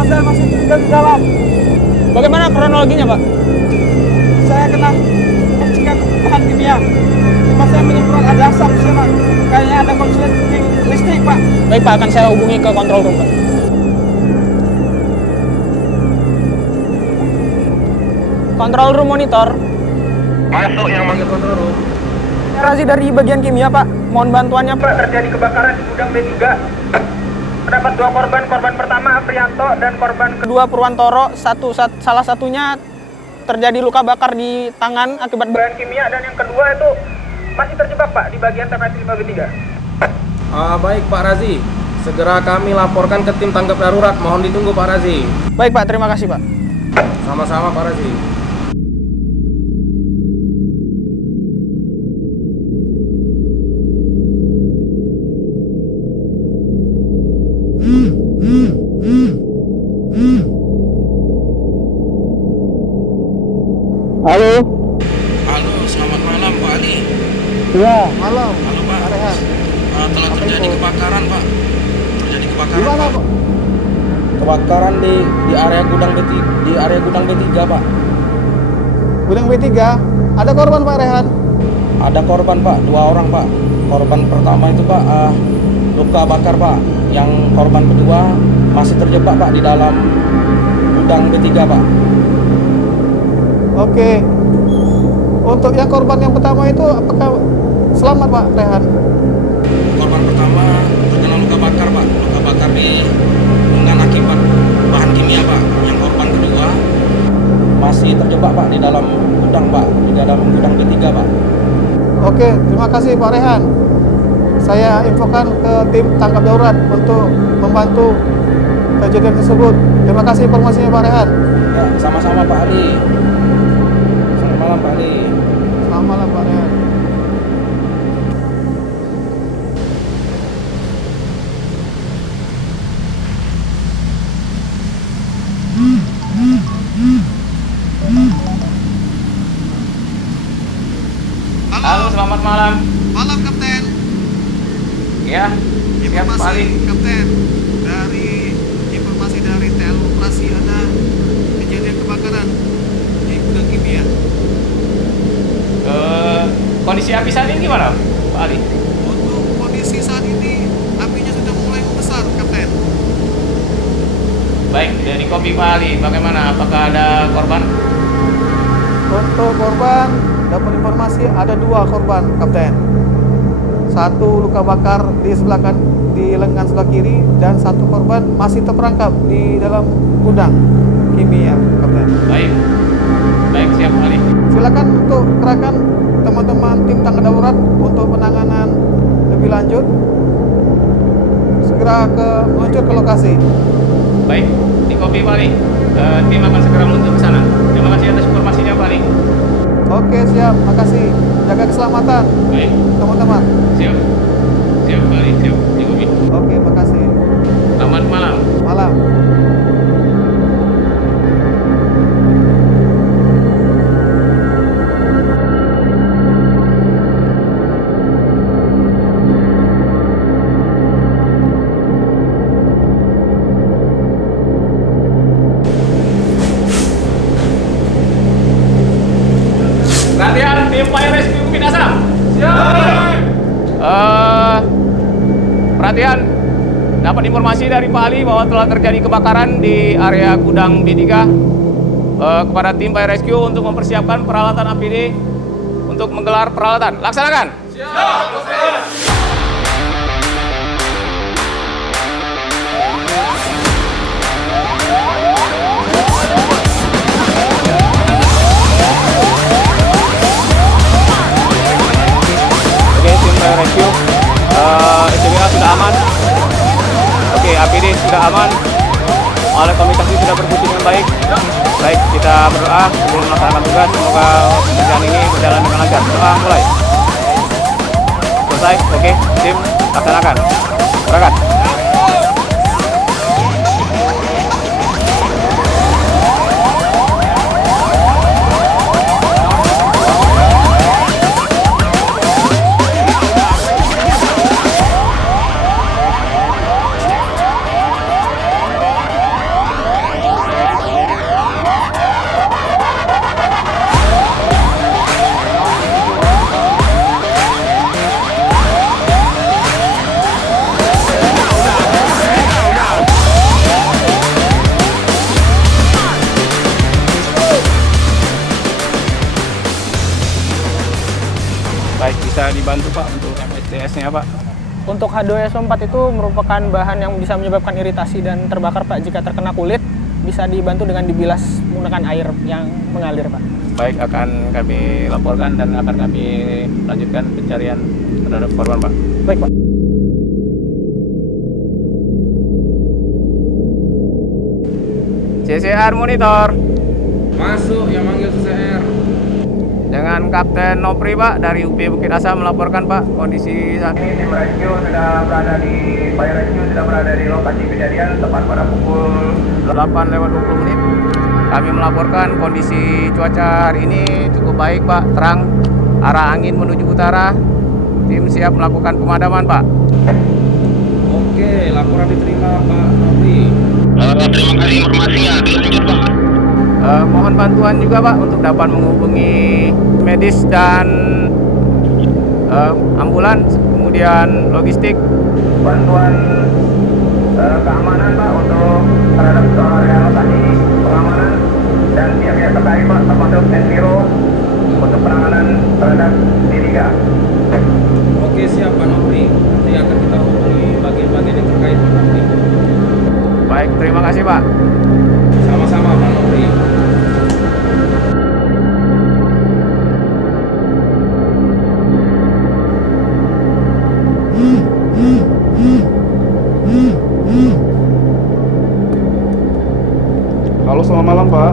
Rumah saya masih tinggal di dalam. Bagaimana kronologinya, Pak? Saya kena percikan bahan kimia. Rumah saya menyemprot, ada asap di sana. Kayaknya ada konsleting listrik, Pak. Baik, Pak, akan saya hubungi ke kontrol room, Pak. Kontrol room monitor. Masuk yang manggil kontrol room. Razi dari bagian kimia, Pak. Mohon bantuannya, Pak. Pak, terjadi kebakaran di gudang B3. Terdapat 2 korban. Korban pertama Aprianto dan korban Kedua Purwantoro, salah satunya terjadi luka bakar di tangan akibat bahan kimia, dan yang kedua itu masih terjebak, Pak, di bagian TPS 5B3. Baik Pak Razi, segera kami laporkan ke tim tanggap darurat. Mohon ditunggu Pak Razi. Baik, Pak, terima kasih, Pak. Sama-sama Pak Razi. Halo. Halo, selamat malam Pak Ali. Iya. Malam. Halo Pak. Rehan. Telah terjadi kebakaran Pak. Terjadi kebakaran. Di mana, Pak? Kebakaran di area gudang B3 Pak. Gudang B3. Ada korban, Pak Rehan? Ada korban Pak, 2 orang Pak. Korban pertama itu Pak luka bakar Pak. Yang korban kedua masih terjebak Pak di dalam gudang B3 Pak. Oke. Untuk yang korban yang pertama itu apakah selamat, Pak Rehan? Korban pertama terkena luka bakar Pak. Luka bakar di lengan akibat bahan kimia Pak. Yang korban kedua masih terjebak Pak di dalam gudang Pak, di dalam gudang B3 Pak. Oke, terima kasih Pak Rehan. Saya infokan ke tim tanggap darurat untuk membantu kejadian tersebut. Terima kasih informasinya, Pak Rehan. Ya, sama-sama Pak Ali. Selamat malam Pak Ali. Selamat malam, Pak Rehan. Halo, selamat malam. Malam, Kapten. Ya, siap Pak Ali. Kapten. Dari informasi dari tel operasi ada kejadian kebakaran di gudang kimia. Kondisi api saat ini gimana Pak Ali? Untuk kondisi saat ini apinya sudah mulai membesar, Kapten. Baik, dari kopi Pak Ali, bagaimana? Apakah ada korban? Untuk korban, dapat informasi ada 2 korban, Kapten. 1 luka bakar di lengan sebelah kiri, dan 1 korban masih terperangkap di dalam gudang kimia, Kapten. Baik, baik siap Pak Ali. Silakan untuk kerahkan teman-teman tim tanggap darurat untuk penanganan lebih lanjut. Segera meluncur ke lokasi. Baik, di kopi Pak Ali. Tim akan segera meluncur ke sana. Terima kasih atas informasinya Pak Ali. Oke, siap. Makasih. Jaga keselamatan, Baik, teman-teman. siap. Siap Pak Ali, siap. Di kopi. Oke, makasih. Selamat malam. Malam. Perhatian, tim fire rescue Bukit Asam. Siap. Perhatian, dapat informasi dari Pak Ali bahwa telah terjadi kebakaran di area gudang B3. Kepada tim fire rescue untuk mempersiapkan peralatan APD untuk menggelar peralatan. Laksanakan. Siap. Oke, tim fire rescue. SCBA sudah aman. Oke, APD sudah aman. Oleh komunikasi sudah berfungsi dengan baik. Baik, kita berdoa sebelum melaksanakan tugas. Semoga pekerjaan ini berjalan dengan lancar. Doa mulai. Selesai. Oke, tim laksanakan. Berangkat. H2S-nya, Pak? Untuk H2SO4 itu merupakan bahan yang bisa menyebabkan iritasi dan terbakar, Pak. Jika terkena kulit, bisa dibantu dengan dibilas menggunakan air yang mengalir, Pak. Baik, akan kami laporkan dan akan kami lanjutkan pencarian terhadap korban, Pak. Baik, Pak. CCR monitor. Masuk yang manggil CCR. Dengan Kapten Nopri, Pak, dari UP Bukit Asam melaporkan, Pak, kondisi saat ini. Tim rescue sudah berada di fire rescue sudah berada di lokasi kejadian tepat pada pukul 8:20 kami melaporkan kondisi cuaca hari ini cukup baik, Pak, terang, arah angin menuju utara. Tim siap melakukan pemadaman, Pak. Oke, laporan diterima Pak Nopri. terima kasih informasinya, dilanjut Pak. Mohon bantuan juga, Pak, untuk dapat menghubungi medis dan ambulans, kemudian logistik. Bantuan keamanan Pak untuk terhadap area lokasi pengamanan dan pihak-pihak terkait Pak, termasuk Enviro untuk penanganan terhadap D3. Oke, siap Pak Nopri. Nanti akan kita hubungi bagian-bagian yang terkait Pak Nopri. Baik, terima kasih, Pak. Sama-sama Pak Nopri. Halo, selamat malam Pak.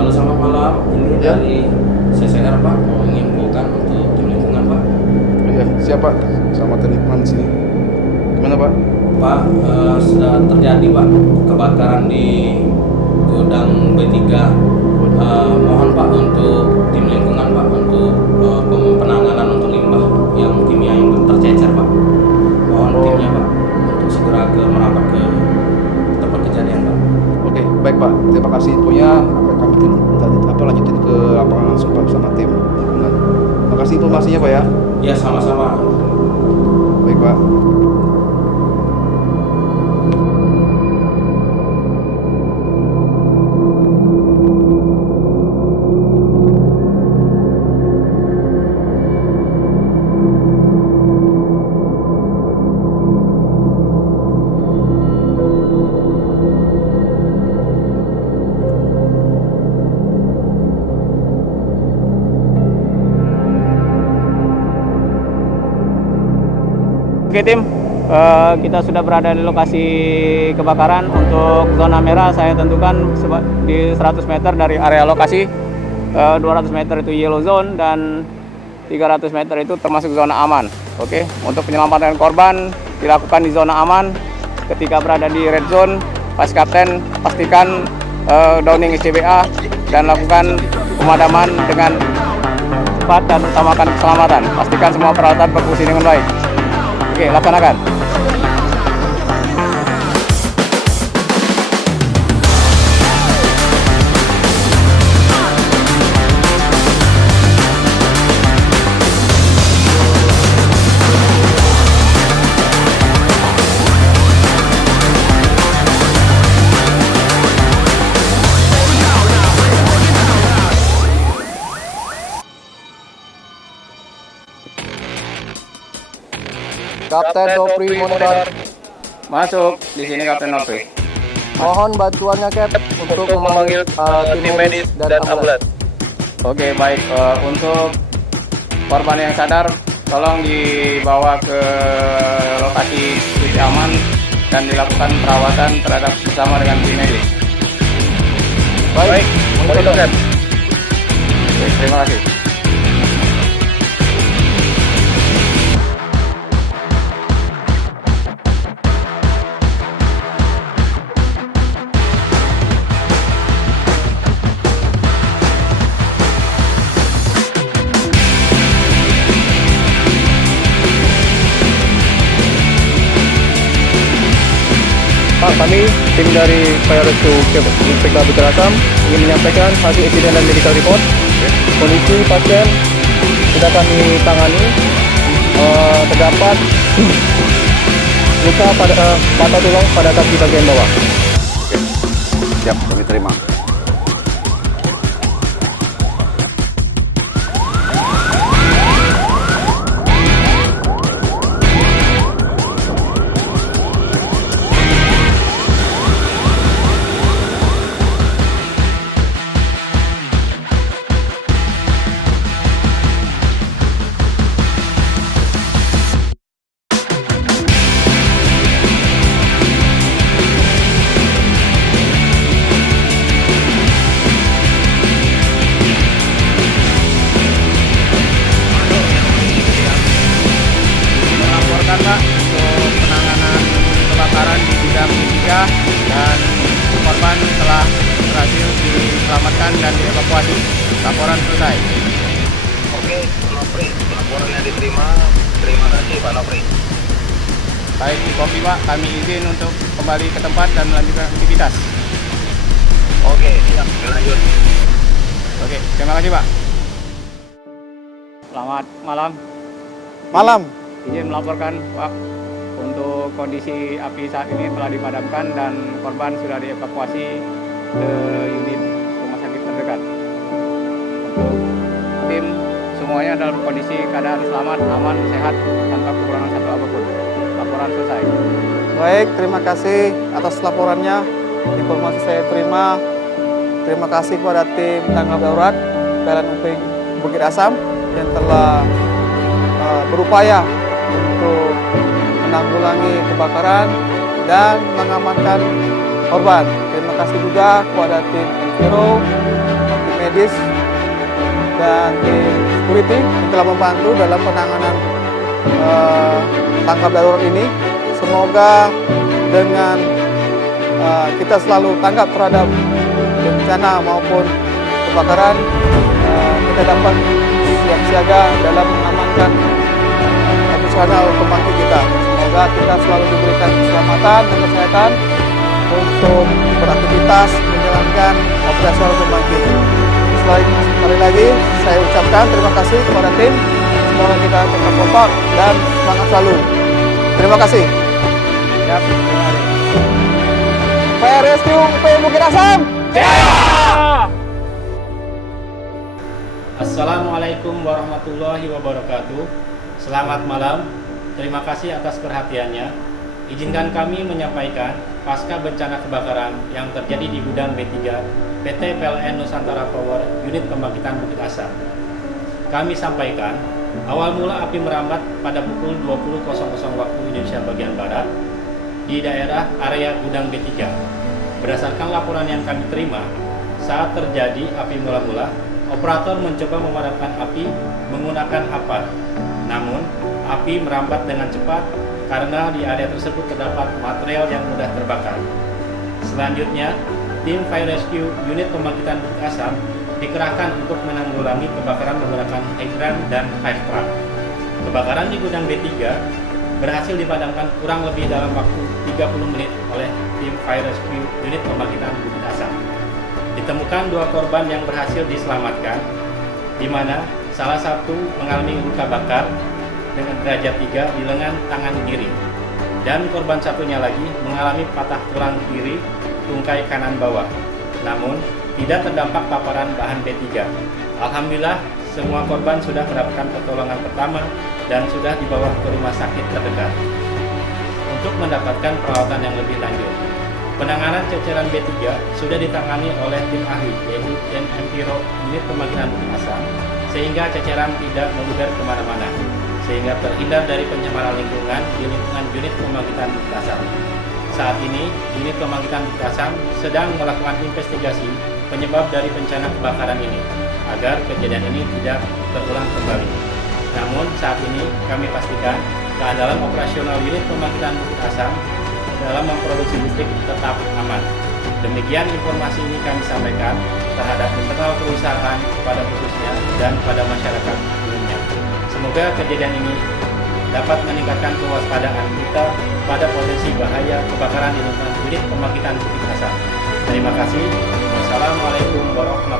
Halo, selamat malam. Ini Ya. dari CCR Pak, mau menginfokan untuk tim lingkungan Pak. Iya, siapa? Sama teman di sini. Gimana Pak? Pak, sudah terjadi Pak kebakaran di gudang B3. Mohon Pak untuk tim lingkungan Pak untuk penanganan untuk limbah yang kimia yang tercecer Pak. Mohon timnya Pak untuk segera merapat ke tempat kejadian Pak. Oke, baik Pak. Terima kasih infonya. Akan kami lanjutin ke lapangan langsung Pak bersama tim lingkungan. Terima kasih informasinya Pak ya. Ya, sama-sama. Baik Pak. Oke, tim, kita sudah berada di lokasi kebakaran. Untuk zona merah saya tentukan di 100 meter dari area lokasi. 200 meter itu yellow zone dan 300 meter itu termasuk zona aman. Oke, untuk penyelamatan korban dilakukan di zona aman. Ketika berada di red zone, pas kapten pastikan downing SCBA dan lakukan pemadaman dengan cepat dan utamakan keselamatan. Pastikan semua peralatan berfungsi dengan baik. Oke, laksanakan. Kapten Nopri monitor. Masuk di sini Kapten Nopri. Mohon bantuannya Cap untuk memanggil tim medis dan ambulans. Oke, baik. Untuk korban yang sadar, tolong dibawa ke lokasi titik aman dan dilakukan perawatan terhadap bersama dengan tim medis. Baik, monitor Cap. Baik, terima kasih. Pak, kami tim dari Fire Rescue PK Bukit Asam ingin menyampaikan hasil insiden dan medical report. Kondisi pasien sudah kami tangani. Terdapat luka pada patah tulang pada kaki bagian bawah. Siap, kami terima. korban telah berhasil diselamatkan dan dievakuasi. Laporan selesai. Oke, Nopri, laporannya diterima. Terima kasih Pak Nopri. Baik, Kopi Pak, kami izin untuk kembali ke tempat dan melanjutkan aktivitas. Oke, siap, lanjut. Oke, terima kasih Pak. Selamat malam. Malam. Izin melaporkan Pak, untuk kondisi api saat ini telah dipadamkan dan korban sudah dievakuasi ke unit rumah sakit terdekat. Untuk tim semuanya dalam kondisi keadaan selamat, aman, sehat, tanpa kekurangan satu apapun. Laporan selesai. Baik, terima kasih atas laporannya. Informasi saya terima. Terima kasih kepada tim tanggap darurat PLN Uping Bukit Asam yang telah berupaya untuk menanggulangi kebakaran dan mengamankan korban. Terima kasih juga kepada tim Enviro, tim medis, dan tim security yang telah membantu dalam penanganan tanggap darurat ini. Semoga dengan kita selalu tanggap terhadap bencana maupun kebakaran, kita dapat siap siaga dalam mengamankan operasional pembangkit kita. Semoga kita selalu diberikan keselamatan dan kesehatan untuk beraktivitas menjalankan operasional pembangkit. Sekali lagi saya ucapkan terima kasih kepada tim. Semoga kita tetap kompak dan semangat selalu. Terima kasih. Siap, terima kasih. Fire Rescue Uping Bukit Asam. Assalamualaikum warahmatullahi wabarakatuh. Selamat malam. Terima kasih atas perhatiannya. Izinkan kami menyampaikan pasca bencana kebakaran yang terjadi di gudang B3 PT PLN Nusantara Power Unit Pembangkitan Bukit Asam. Kami sampaikan, awal mula api merambat pada pukul 20.00 waktu Indonesia bagian Barat di daerah area gudang B3. Berdasarkan laporan yang kami terima, saat terjadi api mula-mula, operator mencoba memadamkan api menggunakan apar. Namun, api merambat dengan cepat karena di area tersebut terdapat material yang mudah terbakar. Selanjutnya, tim Fire Rescue Unit Pembangkitan Bukit Asam dikerahkan untuk menanggulangi kebakaran menggunakan hidran dan fire truck. Kebakaran di gudang B3 berhasil dipadamkan kurang lebih dalam waktu 30 menit oleh tim Fire Rescue Unit Pembangkitan Bukit Asam. Ditemukan 2 korban yang berhasil diselamatkan, di mana salah satu mengalami luka bakar dengan derajat 3 di lengan tangan kiri, dan korban satunya lagi mengalami patah tulang kiri tungkai kanan bawah, namun tidak terdampak paparan bahan B3. Alhamdulillah, semua korban sudah mendapatkan pertolongan pertama dan sudah dibawa ke rumah sakit terdekat untuk mendapatkan perawatan yang lebih lanjut. Penanganan ceceran B3 sudah ditangani oleh tim ahli, yaitu tim Enviro Unit Pembangkitan Bukit Asam, sehingga ceceran tidak meluber kemana-mana, sehingga terhindar dari pencemaran lingkungan di lingkungan unit pembangkitan Bukit Asam. Saat ini, unit pembangkitan Bukit Asam sedang melakukan investigasi penyebab dari bencana kebakaran ini, agar kejadian ini tidak terulang kembali. Namun, saat ini kami pastikan keadaan operasional unit pembangkitan Bukit Asam dalam memproduksi listrik tetap aman. Demikian informasi ini kami sampaikan terhadap internal perusahaan pada khususnya dan pada masyarakat umumnya. Semoga kejadian ini dapat meningkatkan kewaspadaan kita pada potensi bahaya kebakaran di lingkungan unit pembangkitan Bukit Asam. Terima kasih. Wassalamualaikum warahmatullahi wabarakatuh.